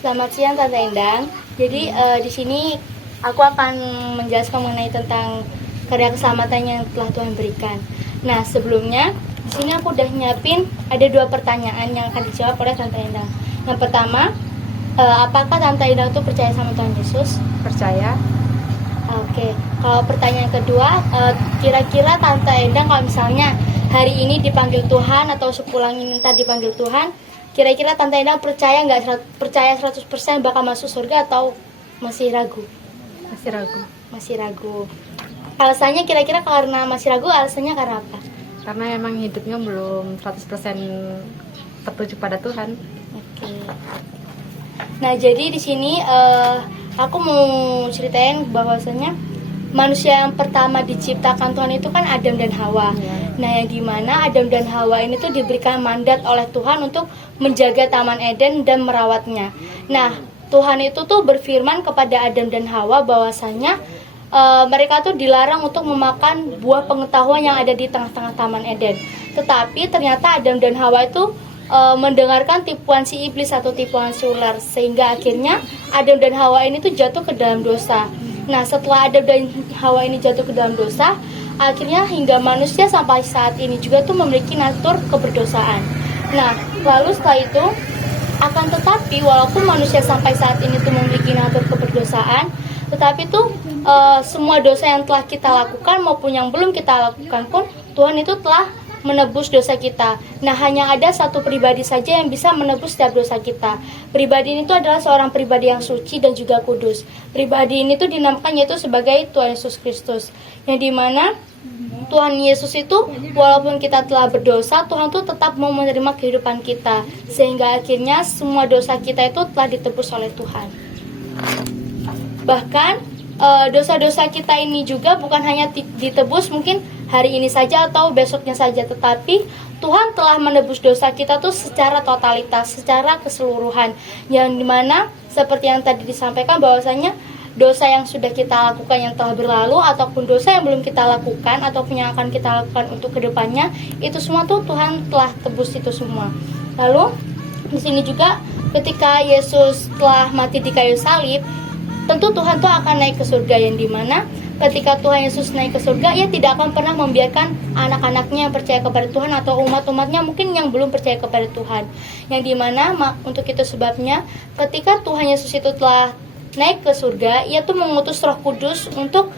Selamat siang Tante Endang. Jadi di sini aku akan menjelaskan mengenai tentang karya keselamatan yang telah Tuhan berikan. Nah, sebelumnya di sini aku udah nyiapin ada 2 pertanyaan yang akan dijawab oleh Tante Endang. Yang pertama, apakah Tante Endang itu percaya sama Tuhan Yesus? Percaya. Oke. Kalau pertanyaan kedua, kira-kira Tante Endang kalau misalnya hari ini dipanggil Tuhan atau sepulang ini ntar dipanggil Tuhan, kira-kira Tante Endang percaya 100% bakal masuk surga atau masih ragu? Masih ragu. Masih ragu. Alasannya kira-kira karena masih ragu, alasannya karena apa? Karena emang hidupnya belum 100% tertuju pada Tuhan. Oke. Nah, jadi di sini aku mau ceritain bahwasanya manusia yang pertama diciptakan Tuhan itu kan Adam dan Hawa. Nah, yang dimana Adam dan Hawa ini tuh diberikan mandat oleh Tuhan untuk menjaga Taman Eden dan merawatnya. Nah, Tuhan itu tuh berfirman kepada Adam dan Hawa bahwasanya mereka tuh dilarang untuk memakan buah pengetahuan yang ada di tengah-tengah Taman Eden. Tetapi ternyata Adam dan Hawa itu mendengarkan tipuan si iblis atau tipuan si ular, sehingga akhirnya Adam dan Hawa ini tuh jatuh ke dalam dosa. Nah, setelah Adam dan Hawa ini jatuh ke dalam dosa, akhirnya hingga manusia sampai saat ini juga tuh memiliki natur keberdosaan. Nah, lalu setelah itu, akan tetapi walaupun manusia sampai saat ini tuh memiliki natur keberdosaan, tetapi tuh semua dosa yang telah kita lakukan maupun yang belum kita lakukan pun Tuhan itu telah menebus dosa kita. Nah, hanya ada satu pribadi saja yang bisa menebus setiap dosa kita. Pribadi ini tuh adalah seorang pribadi yang suci dan juga kudus. Pribadi ini tuh dinamakan yaitu sebagai Tuhan Yesus Kristus. Yang dimana Tuhan Yesus itu walaupun kita telah berdosa, Tuhan tuh tetap mau menerima kehidupan kita, sehingga akhirnya semua dosa kita itu telah ditebus oleh Tuhan. Bahkan dosa-dosa kita ini juga bukan hanya ditebus mungkin hari ini saja atau besoknya saja, tetapi Tuhan telah menebus dosa kita tuh secara totalitas, secara keseluruhan, yang dimana seperti yang tadi disampaikan bahwasanya dosa yang sudah kita lakukan yang telah berlalu ataupun dosa yang belum kita lakukan ataupun yang akan kita lakukan untuk kedepannya, itu semua tuh Tuhan telah tebus itu semua. Lalu di sini juga ketika Yesus telah mati di kayu salib, tentu Tuhan tuh akan naik ke surga, yang dimana ketika Tuhan Yesus naik ke surga, ia tidak akan pernah membiarkan anak-anaknya yang percaya kepada Tuhan atau umat-umatnya mungkin yang belum percaya kepada Tuhan. Yang dimana untuk itu sebabnya ketika Tuhan Yesus itu telah naik ke surga, ia tuh mengutus Roh Kudus untuk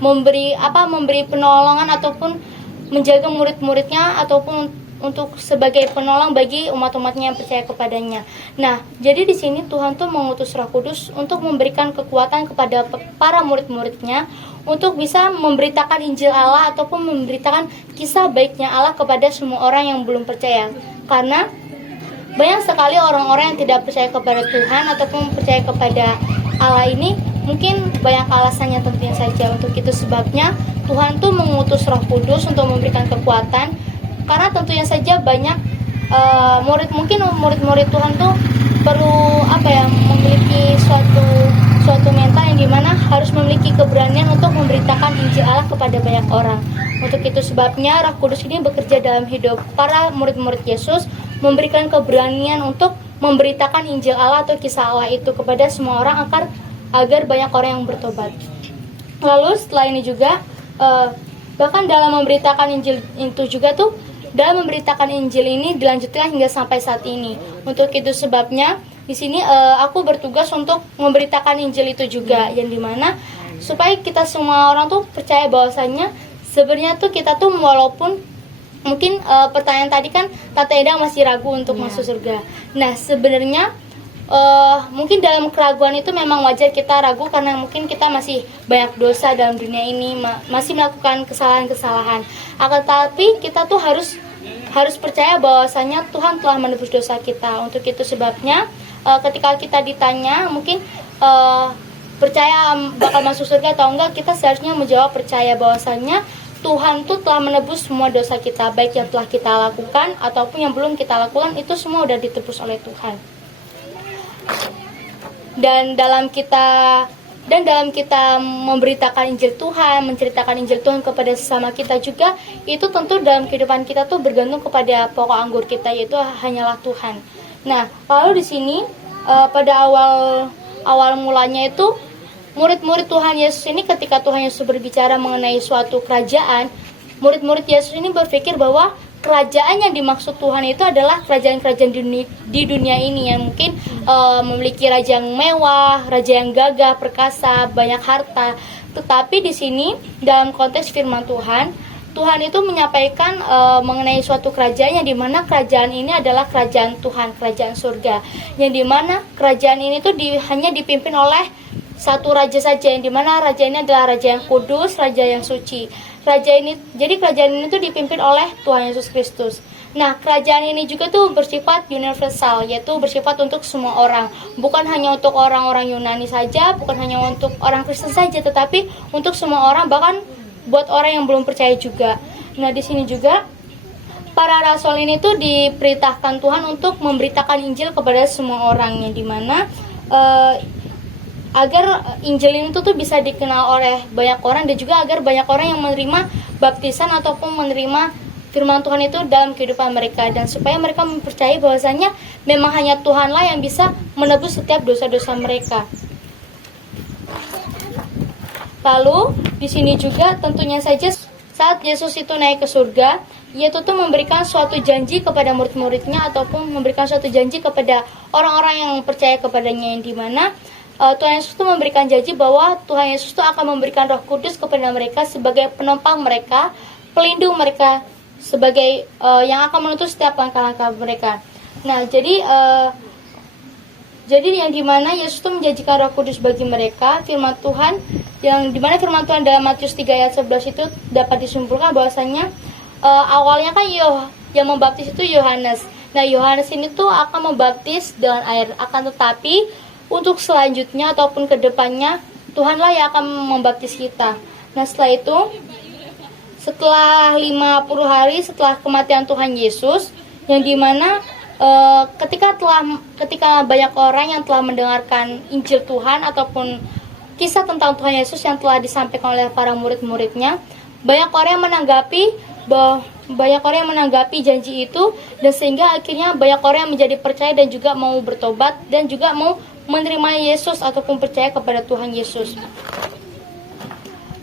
memberi penolongan ataupun menjaga murid-muridnya ataupun untuk sebagai penolong bagi umat-umatnya yang percaya kepadanya. Nah, jadi di sini Tuhan tuh mengutus Roh Kudus untuk memberikan kekuatan kepada para murid-muridnya untuk bisa memberitakan Injil Allah ataupun memberitakan kisah baiknya Allah kepada semua orang yang belum percaya. Karena banyak sekali orang-orang yang tidak percaya kepada Tuhan ataupun percaya kepada Allah ini, mungkin banyak alasannya tentunya saja. Untuk itu sebabnya Tuhan tuh mengutus Roh Kudus untuk memberikan kekuatan, karena tentunya saja banyak murid-murid Tuhan tuh perlu memiliki suatu mental yang dimana harus memiliki keberanian untuk memberitakan Injil Allah kepada banyak orang. Untuk itu sebabnya Roh Kudus ini bekerja dalam hidup para murid-murid Yesus, memberikan keberanian untuk memberitakan Injil Allah atau kisah Allah itu kepada semua orang agar banyak orang yang bertobat. Lalu setelah ini juga bahkan dalam memberitakan Injil itu juga tuh, dalam memberitakan Injil ini dilanjutkan hingga sampai saat ini. Untuk itu sebabnya di sini aku bertugas untuk memberitakan Injil itu juga, yang dimana supaya kita semua orang tuh percaya bahwasanya sebenarnya tuh kita tuh walaupun mungkin pertanyaan tadi kan Tante Endang masih ragu untuk masuk surga. Nah, sebenarnya mungkin dalam keraguan itu memang wajar kita ragu karena mungkin kita masih banyak dosa dalam dunia ini, masih melakukan kesalahan-kesalahan. Akan tetapi kita tuh harus percaya bahwasanya Tuhan telah menebus dosa kita. Untuk itu sebabnya ketika kita ditanya mungkin percaya bakal masuk surga atau enggak, kita seharusnya menjawab percaya bahwasanya Tuhan tuh telah menebus semua dosa kita, baik yang telah kita lakukan ataupun yang belum kita lakukan, itu semua udah ditebus oleh Tuhan. Dan dalam kita memberitakan Injil Tuhan, menceritakan Injil Tuhan kepada sesama kita juga, itu tentu dalam kehidupan kita tuh bergantung kepada pokok anggur kita, yaitu hanyalah Tuhan. Nah, lalu di sini pada awal mulanya itu murid-murid Tuhan Yesus ini ketika Tuhan Yesus berbicara mengenai suatu kerajaan, murid-murid Yesus ini berpikir bahwa kerajaan yang dimaksud Tuhan itu adalah kerajaan-kerajaan di dunia ini yang mungkin memiliki raja yang mewah, raja yang gagah, perkasa, banyak harta. Tetapi di sini dalam konteks firman Tuhan, Tuhan itu menyampaikan mengenai suatu kerajaan yang dimana kerajaan ini adalah kerajaan Tuhan, kerajaan surga, yang dimana kerajaan ini tuh hanya dipimpin oleh satu raja saja, yang dimana raja ini adalah raja yang kudus, raja yang suci. Jadi kerajaan ini tuh dipimpin oleh Tuhan Yesus Kristus. Nah, kerajaan ini juga tuh bersifat universal, yaitu bersifat untuk semua orang, bukan hanya untuk orang-orang Yunani saja, bukan hanya untuk orang Kristen saja, tetapi untuk semua orang, bahkan buat orang yang belum percaya juga. Nah, di sini juga para rasul ini tuh diperintahkan Tuhan untuk memberitakan Injil kepada semua orang, yang dimana agar Injil ini tuh bisa dikenal oleh banyak orang, dan juga agar banyak orang yang menerima baptisan ataupun menerima firman Tuhan itu dalam kehidupan mereka, dan supaya mereka mempercayai bahwasanya memang hanya Tuhanlah yang bisa menebus setiap dosa-dosa mereka. Lalu di sini juga tentunya saja saat Yesus itu naik ke surga, yaitu tuh memberikan suatu janji kepada murid-muridnya ataupun memberikan suatu janji kepada orang-orang yang percaya kepadanya, yang dimana Tuhan Yesus itu memberikan janji bahwa Tuhan Yesus itu akan memberikan Roh Kudus kepada mereka sebagai penopang mereka, pelindung mereka, sebagai yang akan menuntun setiap langkah-langkah mereka. Nah, jadi yang dimana Yesus itu menjanjikan Roh Kudus bagi mereka, firman Tuhan, yang dimana firman Tuhan dalam Matius 3 ayat 11 itu dapat disimpulkan bahwasanya awalnya kan yang membaptis itu Yohanes. Nah, Yohanes ini tuh akan membaptis dengan air, akan tetapi untuk selanjutnya ataupun kedepannya Tuhanlah yang akan membaptis kita. Nah, setelah itu, setelah 50 hari setelah kematian Tuhan Yesus, yang dimana ketika banyak orang yang telah mendengarkan Injil Tuhan ataupun kisah tentang Tuhan Yesus yang telah disampaikan oleh para murid-muridnya, banyak orang yang menanggapi janji itu, dan sehingga akhirnya banyak orang yang menjadi percaya dan juga mau bertobat dan juga mau menerima Yesus ataupun percaya kepada Tuhan Yesus.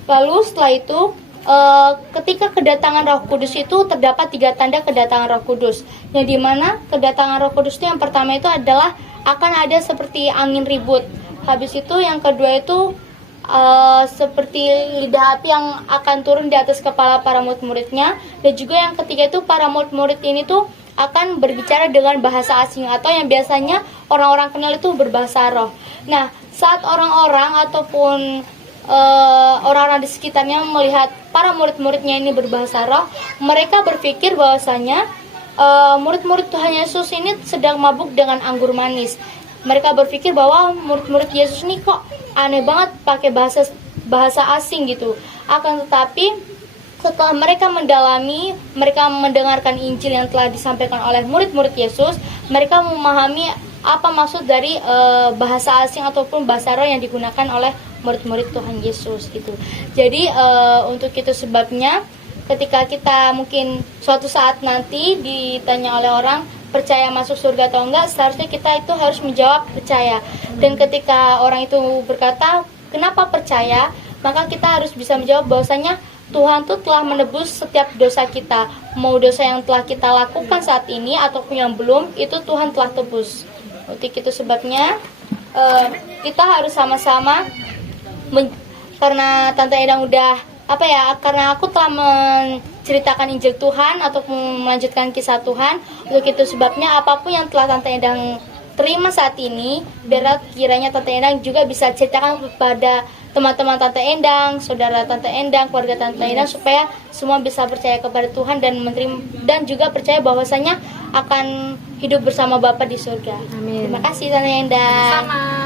Lalu setelah itu, ketika kedatangan Roh Kudus itu terdapat 3 tanda kedatangan Roh Kudus, yang dimana kedatangan Roh Kudus itu yang pertama itu adalah akan ada seperti angin ribut. Habis itu yang kedua itu seperti lidah api yang akan turun di atas kepala para murid-muridnya, dan juga yang ketiga itu para murid-murid ini tuh akan berbicara dengan bahasa asing atau yang biasanya orang-orang kenal itu berbahasa roh. Nah, saat orang-orang ataupun orang-orang di sekitarnya melihat para murid-muridnya ini berbahasa roh, mereka berpikir bahwasanya murid-murid Tuhan Yesus ini sedang mabuk dengan anggur manis. Mereka berpikir bahwa murid-murid Yesus ini kok aneh banget pakai bahasa asing gitu. Akan tetapi setelah mereka mendalami, mereka mendengarkan Injil yang telah disampaikan oleh murid-murid Yesus, mereka memahami apa maksud dari bahasa asing ataupun bahasa roh yang digunakan oleh murid-murid Tuhan Yesus gitu. Jadi untuk itu sebabnya ketika kita mungkin suatu saat nanti ditanya oleh orang percaya masuk surga atau enggak, seharusnya kita itu harus menjawab percaya. Dan ketika orang itu berkata kenapa percaya, maka kita harus bisa menjawab bahwasanya Tuhan tuh telah menebus setiap dosa kita. Mau dosa yang telah kita lakukan saat ini ataupun yang belum, itu Tuhan telah tebus. Untuk itu sebabnya kita harus sama-sama karena Tante Endang udah karena aku telah menceritakan Injil Tuhan ataupun melanjutkan kisah Tuhan. Untuk itu sebabnya apapun yang telah Tante Endang terima saat ini, biar kiranya Tante Endang juga bisa ceritakan kepada teman-teman Tante Endang, saudara Tante Endang, keluarga Tante Endang, supaya semua bisa percaya kepada Tuhan dan menerima dan juga percaya bahwasanya akan hidup bersama Bapa di surga. Amin. Terima kasih Tante Endang. Sama.